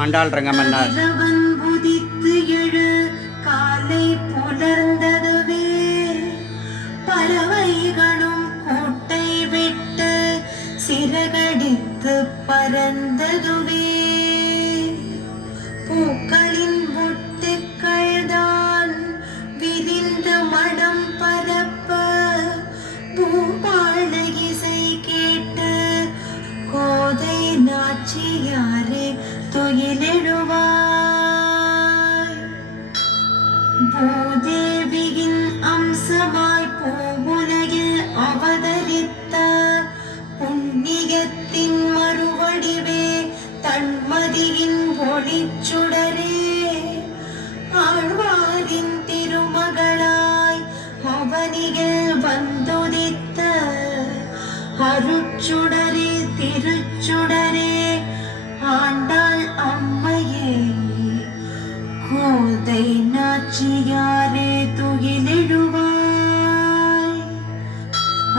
ஆண்டாள் ரங்கமன்னார். உதித்து எழு காலை புலர்ந்ததுவே, பறவைகளும் கூட்டை விட்டு சிறகடித்து பறந்ததுவே, பூக்களின் மொட்டுக்கள்தான் விரிந்த மனம் பரப்ப, பூபாள இசை கேட்டு கோதை நாச்சியாரே துயிலெழுவாய். பூதேவியின் அம்சமாய் பூவுலகில் அவதரித்த புண்ணியத்தின் மறுவடிவே, தன்மதியின் ஒளிச்சுடரே, ஆழ்வாரின் திருமகளாய் அவனியில் வந்துதித்த அருட்சுடரே, திருச்சுடரே, ஆண்டாள் அம்மையே, கோதை நாச்சியாரே துயிலெழுவாய்.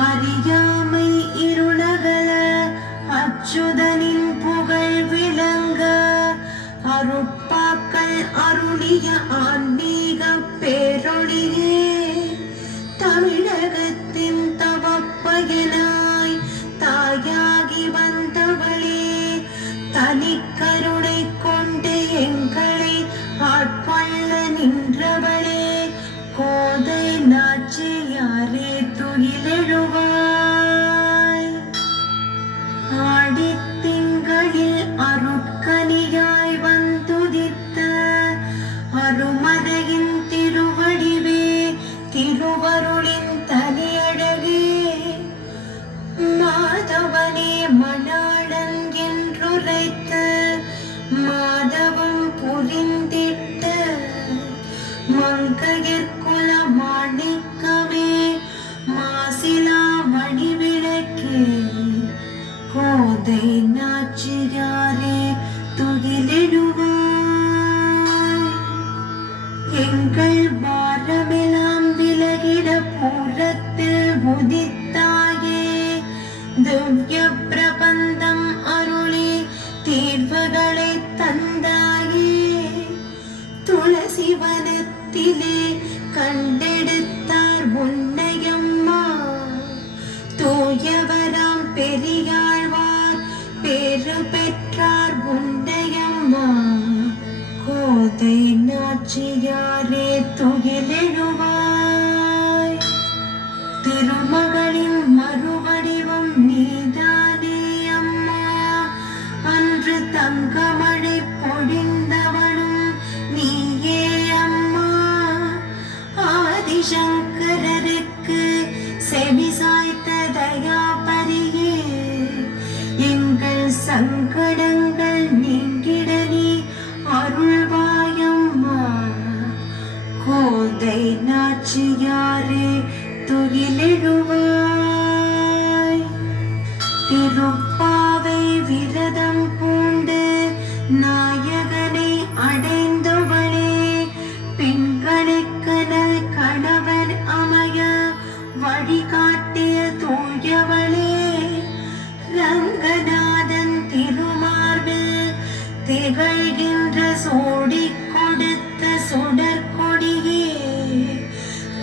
அறியாமை இருளகல அச்சுதனின் புகழ் விளங்க, அருட்பாக்கள் அருளிய ஆன்மீக பேரொழியே, தமிழகத்தின் தவப்பயனாய் தாயாகி வந்தவளே, தனிக்கருணை கொண்டு எங்களை ஆட்கொள்ள நின்றவளே, கோதை நாச்சியாரே துயிலெழுவாய். ஆடித்திங்களில் அருட்கனியாய் வந்துதித்த அருமறையின் திருவடிவே, திருவருளின் தனியழகே, மாதவனே மணாளன் என்றுரைத்த மாதவம் புரிந்திட்ட மங்கையர்குல மாணிக்கமே, மாசிலா மணிவிளக்கே, கோதை நாச்சியாரே துயிலெழுவாய். எங்கள் பாரமெல்லாம் விலகிட பூரத்தில் உதித்தாயே, திவ்ய பிரபந்தம் அருளி தீர்வுகளை தந்தாயே, துளசி வனத்திலே கண்டெடுத்தார் உன்னையம்மா, தூயவராம் பெரியாழ்வார் பேரு பெற்றார் உன்னையம்மா, கோதை நாச்சியாரே துயிலெழுவாய். திருமகளின் மறுவடிவம் நீதானே அம்மா, அன்று தங்கமழை பொழிந்தவளும் நீயே அம்மா, ஆதிசங்கரருக்கு செவி சாய்த்த தயாபரியே, எங்கள் சங்கடங்கள் நீங்கிட நீ அருள்வாயம்மா, கோதை நாச்சியாரே துயிலெழுவாய். திருப்பாவை விரதம் பூண்டு நாயகனை அடைந்தவளே, பெண்களுக்கென கணவர் அமைய வழிகாட்டிய தூயவளே, ரங்கநாதன் திருமார்பில் திகழ்கின்ற சோடி கொடுத்த சுடற்கொடியே,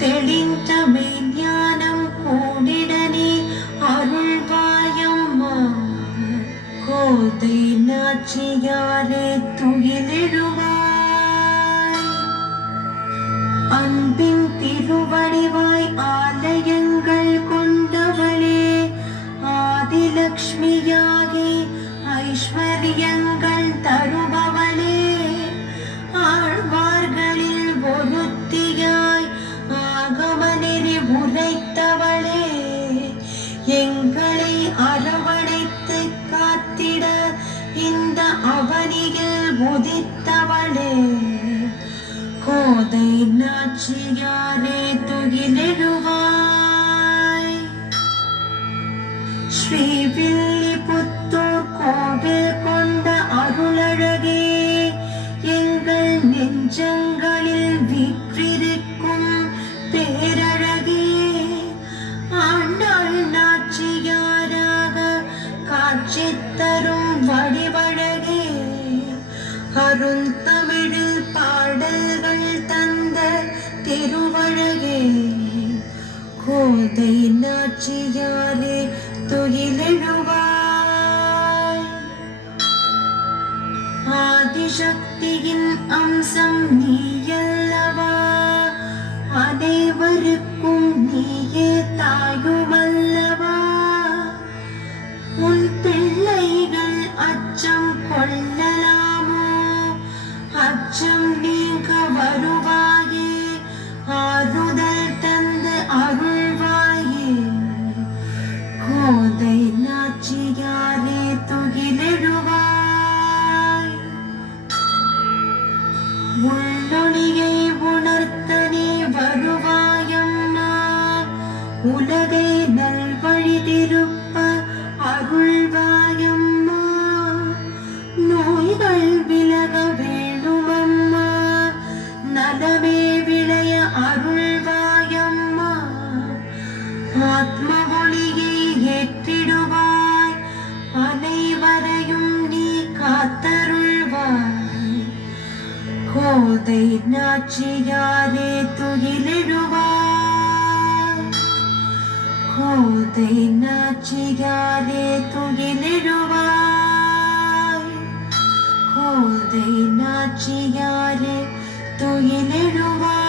தெளிந்த மெய்ஞானம் கூடிடனே அருள்வாயம்மா, கோதை நாச்சியாரே துயிலெழுவாய். அன்பின் திருவடிவாய் ஆலயங்கள் கொண்டவளே, ஆதிலக்ஷ்மியாகி ஐஸ்வர்யங்கள் தருபவளே, ஆழ்வார்களில் ஒருத்தியாய் ஆகமநெறி உரைத்தவளே, எங்களை அரவணைத்து காத்திட இந்த அவனியில் உதித்தவளே, கோதை நாச்சியாரே துயிலெழுவாய். ஸ்ரீவில்லிபுத்தூர் கோவில் கொண்ட அருளழகே, எங்கள் நெஞ்சங்களில் வீற்றிருக்கும் பேரழகே, ஆண்டாள் நாச்சியாராக காட்சி கோதை நாச்சியாரே துயிலெழுவாய். ஆதிசக்தியின் அம்சம் நீயல்லவா, அனைவருக்கும் நீயே தாயுமல்லவா. உன் பிள்ளைகள் அச்சம் கொள்ளலாமோ, அச்சம் நீங்க வருவாயே, ஆறுதல் தந்து அருள்வாயே. கோதை நாச்சியாரே துயிலெழுவாய். உள்ளொளியை உணர்த்தனே வருவாயம்மா, உலகை நல்வழி திருப்ப அருள்வாயம்மா. நோய்கள் விலக வேணுமம்மா, நலமே விளைய அருள்வாயம்மா. ஆத்ம ஒளியை ஏற்றிடுவாய், அனைவரையும் நீ காத்தருள்வாய். கோதை நாச்சியாரே துயிலெழுவாய். கோதை நாச்சியாரே துயிலெழுவாய். கோதை நாச்சியாரே துயிலெழுவாய்.